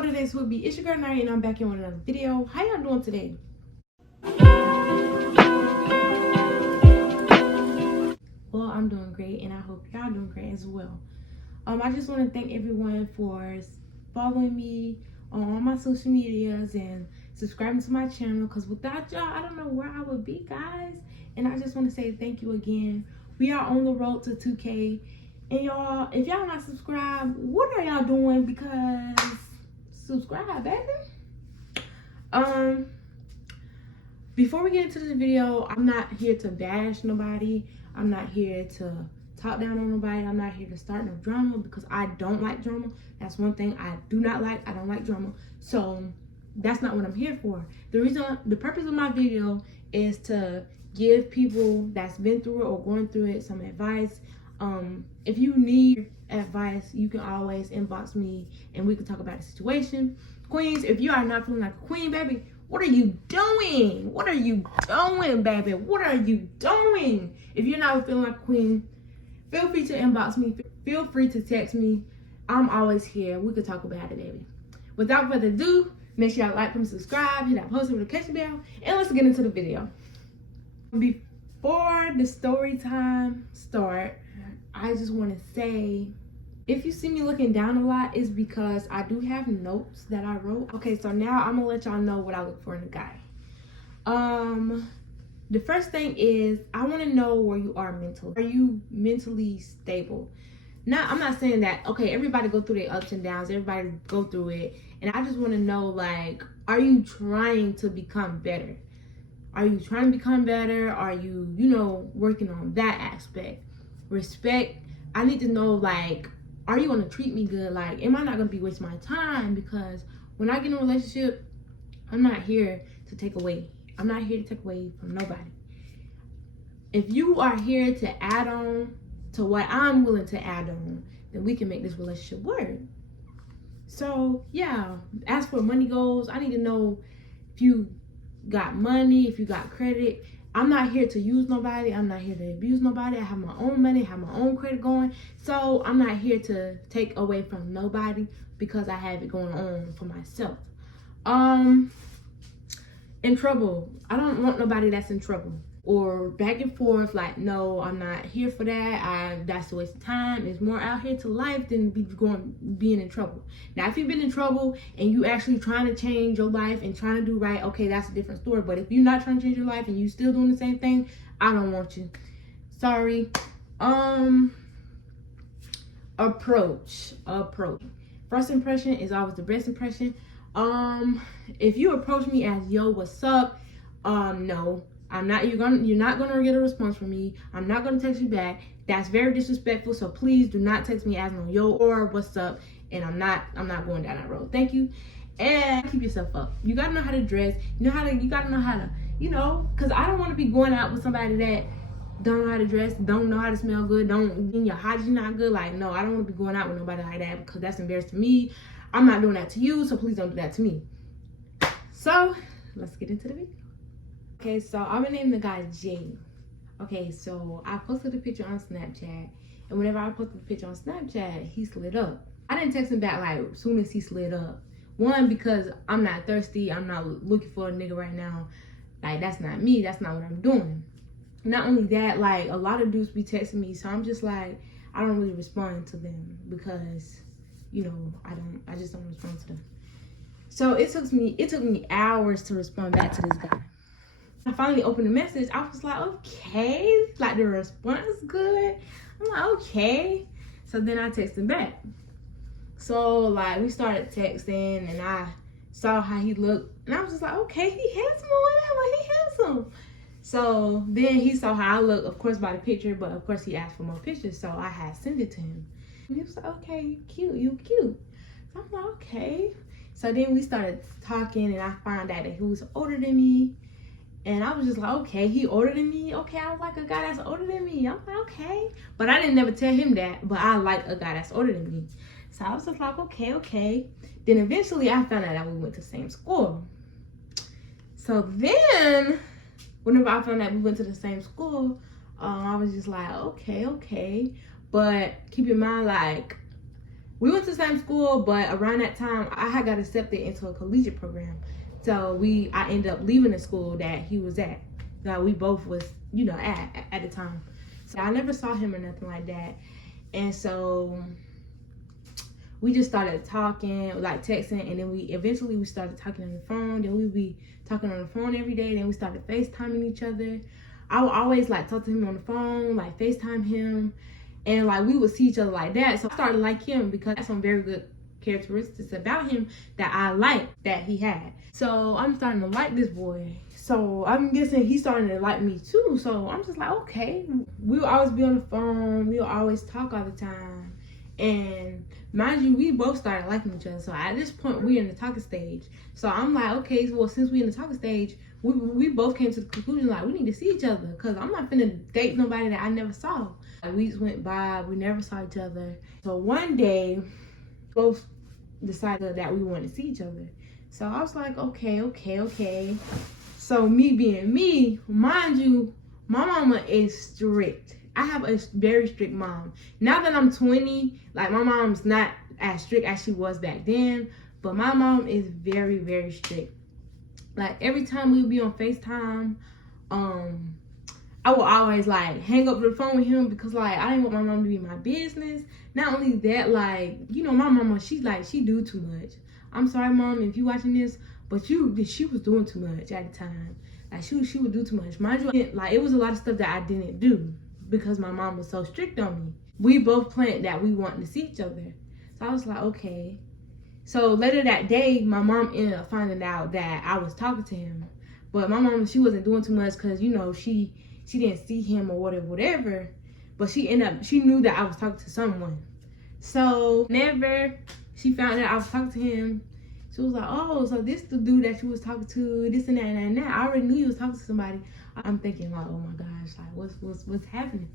what it is would be. It's your girl Nari, and I'm back in with another video. How y'all doing today? Well, I'm doing great, and I hope y'all doing great as well. I just want to thank everyone for following me on all my social medias and subscribing to my channel, because without y'all, I don't know where I would be, guys. And I just want to say thank you again. We are on the road to 2K. And y'all, if y'all not subscribed, what are y'all doing? Because subscribe, baby. Before we get into this video, I'm not here to bash nobody. I'm not here to talk down on nobody. I'm not here to start no drama, because I don't like drama. That's one thing I do not like. I don't like drama. So that's not what I'm here for. The purpose of my video is to give people that's been through it or going through it some advice. If you need advice, you can always inbox me and we can talk about the situation. Queens, if you are not feeling like a queen, baby, what are you doing? What are you doing, baby? What are you doing? If you're not feeling like a queen, feel free to inbox me. Feel free to text me. I'm always here. We could talk about it, baby. Without further ado, make sure y'all like, comment, subscribe, hit that post notification bell, and let's get into the video. Before the story time start, I just want to say, if you see me looking down a lot, it's because I do have notes that I wrote. Okay, so now I'm gonna let y'all know what I look for in a guy. The first thing is, I want to know where you are mentally. Are you mentally stable? Now, I'm not saying that, okay, everybody go through their ups and downs, everybody go through it, and I just want to know, like, are you trying to become better? Are you trying to become better? Are you, working on that aspect? Respect, I need to know, like, are you going to treat me good? Like, am I not going to be wasting my time? Because when I get in a relationship, I'm not here to take away. I'm not here to take away from nobody. If you are here to add on to what I'm willing to add on, then we can make this relationship work. So, yeah, as for money goes, I need to know if you got money, if you got credit. I'm not here to use nobody. I'm not here to abuse nobody. I have my own money, have my own credit going. So I'm not here to take away from nobody because I have it going on for myself. In trouble. I don't want nobody that's in trouble. Or back and forth, like, no, I'm not here for that. That's a waste of time. It's more out here to life than being in trouble. Now, if you've been in trouble and you actually trying to change your life and trying to do right, okay, that's a different story. But if you're not trying to change your life and you still doing the same thing, I don't want you. Sorry. Approach. First impression is always the best impression. If you approach me as, yo, what's up? No. You're not gonna get a response from me. I'm not gonna text you back. That's very disrespectful. So please do not text me as no yo or what's up. And I'm not going down that road. Thank you. And keep yourself up. You gotta know how to dress. You gotta know how to, because I don't want to be going out with somebody that don't know how to dress, don't know how to smell good, your hygiene not good. Like, no, I don't want to be going out with nobody like that, because that's embarrassing to me. I'm not doing that to you, so please don't do that to me. So let's get into the video. Okay, so I'm gonna name the guy Jay. Okay, so I posted a picture on Snapchat, and whenever I posted the picture on Snapchat, he slid up. I didn't text him back like as soon as he slid up. One, because I'm not thirsty. I'm not looking for a nigga right now. Like, that's not me. That's not what I'm doing. Not only that, like, a lot of dudes be texting me, so I'm just like, I don't really respond to them because, I just don't respond to them. So it took me hours to respond back to this guy. I finally opened the message. I was like, okay, like the response good. I'm like, okay. So then I texted him back. So like we started texting, and I saw how he looked, and I was just like, okay, he handsome or whatever, he handsome. So then he saw how I look, of course, by the picture, but of course he asked for more pictures, so I had sent it to him. And he was like, okay, you cute. So I'm like, okay. So then we started talking, and I found out that he was older than me. And I was just like, okay, he older than me. Okay, I like a guy that's older than me. I'm like, okay. But I didn't never tell him that, but I like a guy that's older than me. So I was just like, okay. Then eventually I found out that we went to the same school. So then, whenever I found out we went to the same school, I was just like, okay. But keep in mind, like, We went to the same school, but around that time, I had got accepted into a collegiate program. So I ended up leaving the school that he was at, that we both was, at the time. So I never saw him or nothing like that. And so we just started talking, like texting, and then we eventually started talking on the phone. Then we'd be talking on the phone every day. Then we started FaceTiming each other. I would always like talk to him on the phone, like FaceTime him, and like we would see each other like that. So I started to like him because that's some very good characteristics about him that I liked that he had. So I'm starting to like this boy. So I'm guessing he's starting to like me too. So I'm just like, okay. We would always be on the phone. We would always talk all the time. And mind you, we both started liking each other. So at this point, we're in the talking stage. So I'm like, okay, well, since we're in the talking stage, we both came to the conclusion, like, we need to see each other. Because I'm not finna date nobody that I never saw. Like, weeks went by, we never saw each other. So one day, both decided that we wanted to see each other. So I was like, okay. So me being me, mind you, my mama is strict. I have a very strict mom. Now that I'm 20, like my mom's not as strict as she was back then, but my mom is very, very strict. Like every time we would be on FaceTime, I would always like hang up the phone with him because like I didn't want my mom to be in my business. Not only that, like, my mama, she do too much. I'm sorry, mom, if you watching this, but she was doing too much at the time. Like she would do too much. Mind you, like it was a lot of stuff that I didn't do because my mom was so strict on me. We both planned that we wanted to see each other. So I was like, okay. So later that day, my mom ended up finding out that I was talking to him. But my mom, she wasn't doing too much because, she didn't see him or whatever. But she knew that I was talking to someone. So whenever she found out I was talking to him, she was like, oh, so this the dude that you was talking to, this and that and that. I already knew you was talking to somebody. I'm thinking like, oh my gosh, like what's happening?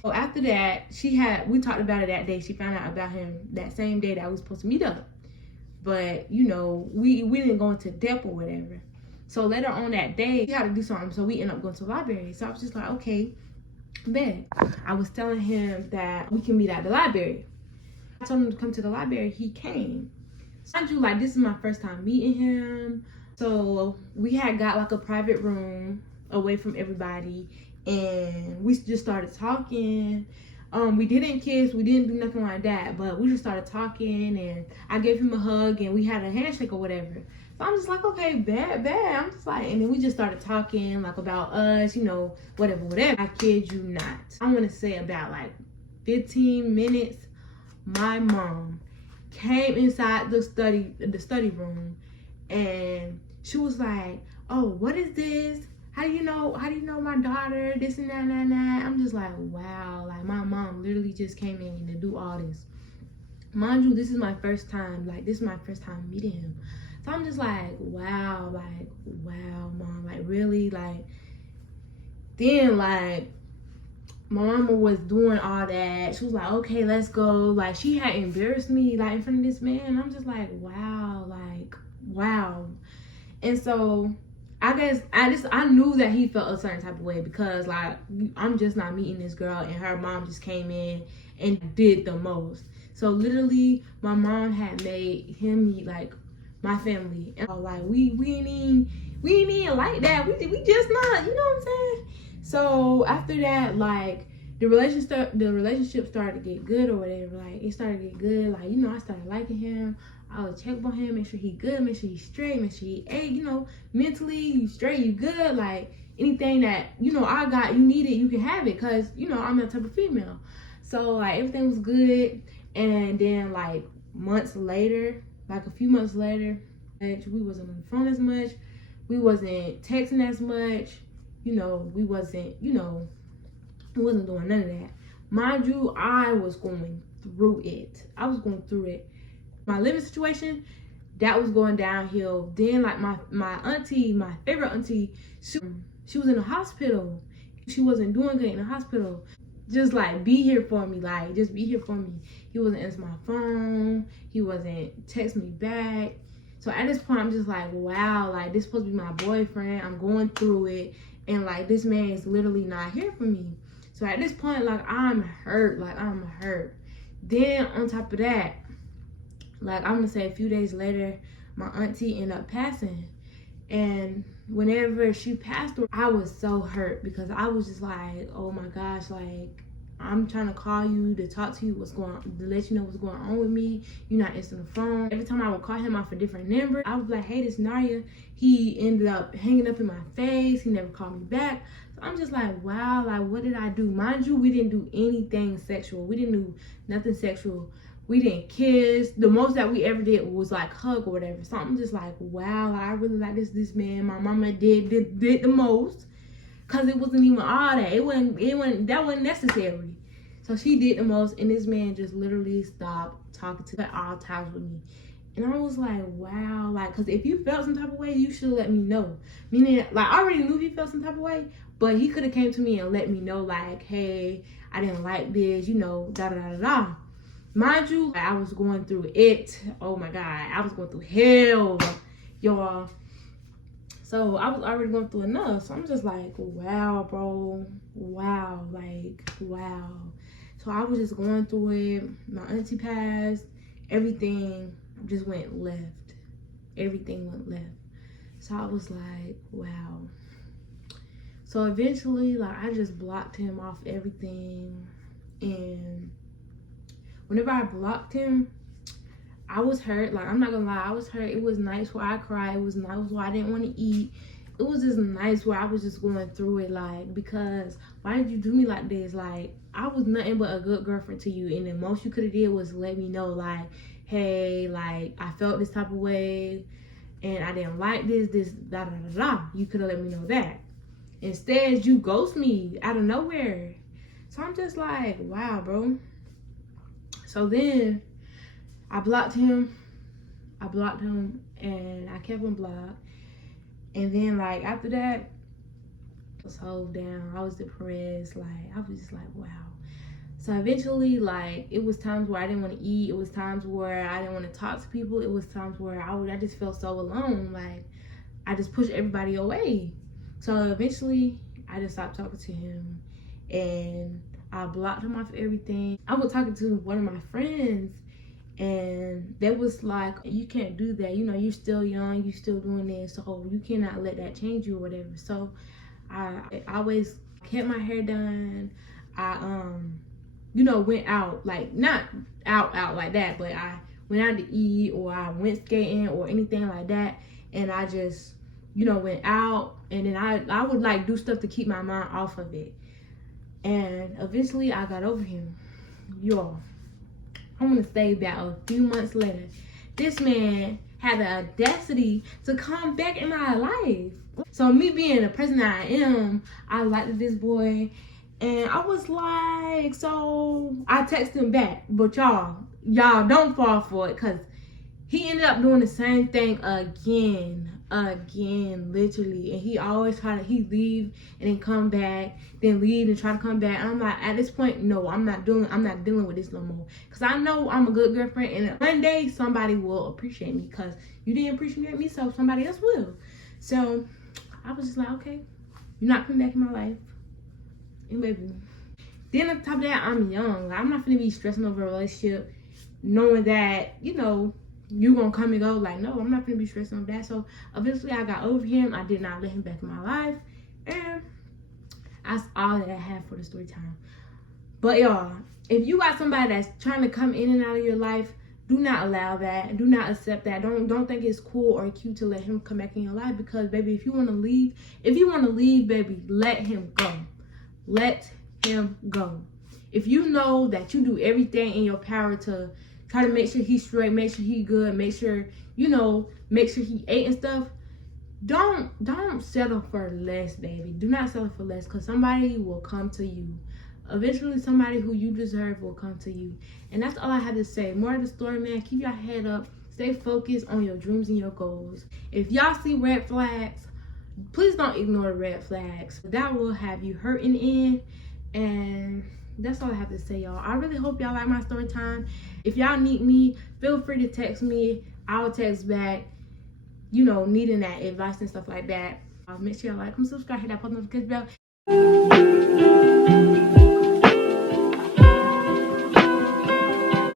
So after that, we talked about it that day. She found out about him that same day that we was supposed to meet up. But, we didn't go into depth or whatever. So later on that day, we had to do something. So we ended up going to the library. So I was just like, okay, bet. I was telling him that we can meet at the library. I told him to come to the library. He came. Mind you, like, this is my first time meeting him. So we had got like a private room away from everybody. And we just started talking. We didn't kiss, we didn't do nothing like that, but we just started talking and I gave him a hug and we had a handshake or whatever. So I'm just like, okay, bad. I'm just like, and then we just started talking like about us, whatever. I kid you not. I want to say about like 15 minutes, my mom came inside the study room and she was like, oh, what is this? How do you know my daughter, this and that and that? I'm just like, wow, like my mom literally just came in to do all this. Mind you, this is my first time meeting him. So I'm just like, wow, mom, like really, like, then like my mama was doing all that. She was like, okay, let's go. Like she had embarrassed me like in front of this man. I'm just like, wow. And so I guess I knew that he felt a certain type of way because like I'm just not meeting this girl and her mom just came in and did the most. So literally my mom had made him meet like my family and like we ain't even like that. We just not, you know what I'm saying? So after that, like the relationship started to get good or whatever. Like it started to get good. Like, I started liking him. I would check on him, make sure he good, make sure he's straight, make sure he ate, mentally you straight, you good. Like anything that, I got, you need it, you can have it. Cause, I'm that type of female. So like everything was good. And then like months later, like a few months later, we wasn't on the phone as much. We wasn't texting as much. We wasn't doing none of that. Mind you, I was going through it. My living situation, that was going downhill. Then like my auntie, my favorite auntie, she was in the hospital. She wasn't doing good in the hospital. Just like be here for me, like just be here for me. He wasn't answering my phone. He wasn't texting me back. So at this point, I'm just like, wow, like this supposed to be my boyfriend. I'm going through it. And like this man is literally not here for me. So at this point, like I'm hurt. Then on top of that, Like, I'm gonna say a few days later, my auntie ended up passing. And whenever she passed away, I was so hurt because I was just like, oh my gosh, like, I'm trying to call you to talk to you what's going on, to let you know what's going on with me. You're not answering the phone. Every time I would call him off a different number, I was like, hey, this Naria. He ended up hanging up in my face. He never called me back. So I'm just like, wow, like, what did I do? Mind you, we didn't do anything sexual. We didn't do nothing sexual. We didn't kiss. The most that we ever did was like hug or whatever. So I'm just like, wow, I really like this man. My mama did the most. Cause it wasn't even all that. It wasn't necessary. So she did the most, and this man just literally stopped talking to me at all times with me. And I was like, wow, like, cause if you felt some type of way, you should let me know. Meaning, like, I already knew he felt some type of way, but he could have came to me and let me know, like, hey, I didn't like this, you know, da da da da. Mind you, I was going through it. Oh my God, I was going through hell, y'all. So I was already going through enough. So I'm just like, wow, bro. Wow. Like, wow. So I was just going through it. My auntie passed. Everything just went left. Everything went left. So I was like, wow. So eventually, like, I just blocked him off everything. And whenever I blocked him, I was hurt. Like, I'm not gonna lie, I was hurt. It was nights where I cried. It was nights where I didn't want to eat. It was just nights where I was just going through it, like, because why did you do me like this? Like, I was nothing but a good girlfriend to you, and the most you could have did was let me know, like, hey, like, I felt this type of way, and I didn't like this, da da da da. You could have let me know that. Instead, you ghost me out of nowhere. So I'm just like, wow, bro. So then I blocked him, and I kept him blocked. And then, like, after that, I was hold down. I was depressed. Like, I was just like, wow. So eventually, like, it was times where I didn't want to eat. It was times where I didn't want to talk to people. It was times where I just felt so alone. Like, I just pushed everybody away. So eventually, I just stopped talking to him, and I blocked him off everything. I was talking to one of my friends, and they was like, you can't do that. You know, you're still young. You still doing this. So you cannot let that change you or whatever. So I always kept my hair done. I, you know, went out, like, not out like that, but I went out to eat, or I went skating or anything like that. And I just, you know, went out, and then I would, like, do stuff to keep my mind off of it. And eventually I got over him. Y'all, I'm gonna say that a few months later, this man had the audacity to come back in my life. So me being the person that I am, I liked this boy, and I was like, so I texted him back. But y'all don't fall for it, because he ended up doing the same thing again, literally. And he always he'd leave and then come back, then leave and try to come back. And I'm like, at this point, no, I'm not dealing with this no more. Because I know I'm a good girlfriend, and one day somebody will appreciate me, because you didn't appreciate me, so somebody else will. So I was just like, okay, you're not coming back in my life. And baby, then on top of that, I'm young. Like, I'm not gonna be stressing over a relationship, knowing that, you know, you gonna come and go. Like, no, I'm not gonna be stressing over that. So eventually I got over him. I did not let him back in my life, and that's all that I have for the story time. But y'all, if you got somebody that's trying to come in and out of your life, do not allow that. Do not accept that. Don't think it's cool or cute to let him come back in your life, because baby, if you want to leave, baby, let him go. Let him go. If you know that you do everything in your power to try to make sure he's straight, make sure he's good, make sure, you know, make sure he ate and stuff, don't settle for less, baby. Do not settle for less, because somebody will come to you. Eventually, somebody who you deserve will come to you. And that's all I have to say. More of the story, man. Keep your head up. Stay focused on your dreams and your goals. If y'all see red flags, please don't ignore red flags. That will have you hurt in the end. And that's all I have to say, y'all. I really hope y'all like my story time. If y'all need me, feel free to text me. I'll text back, you know, needing that advice and stuff like that. Make sure y'all like, comment, subscribe, hit that post notification bell.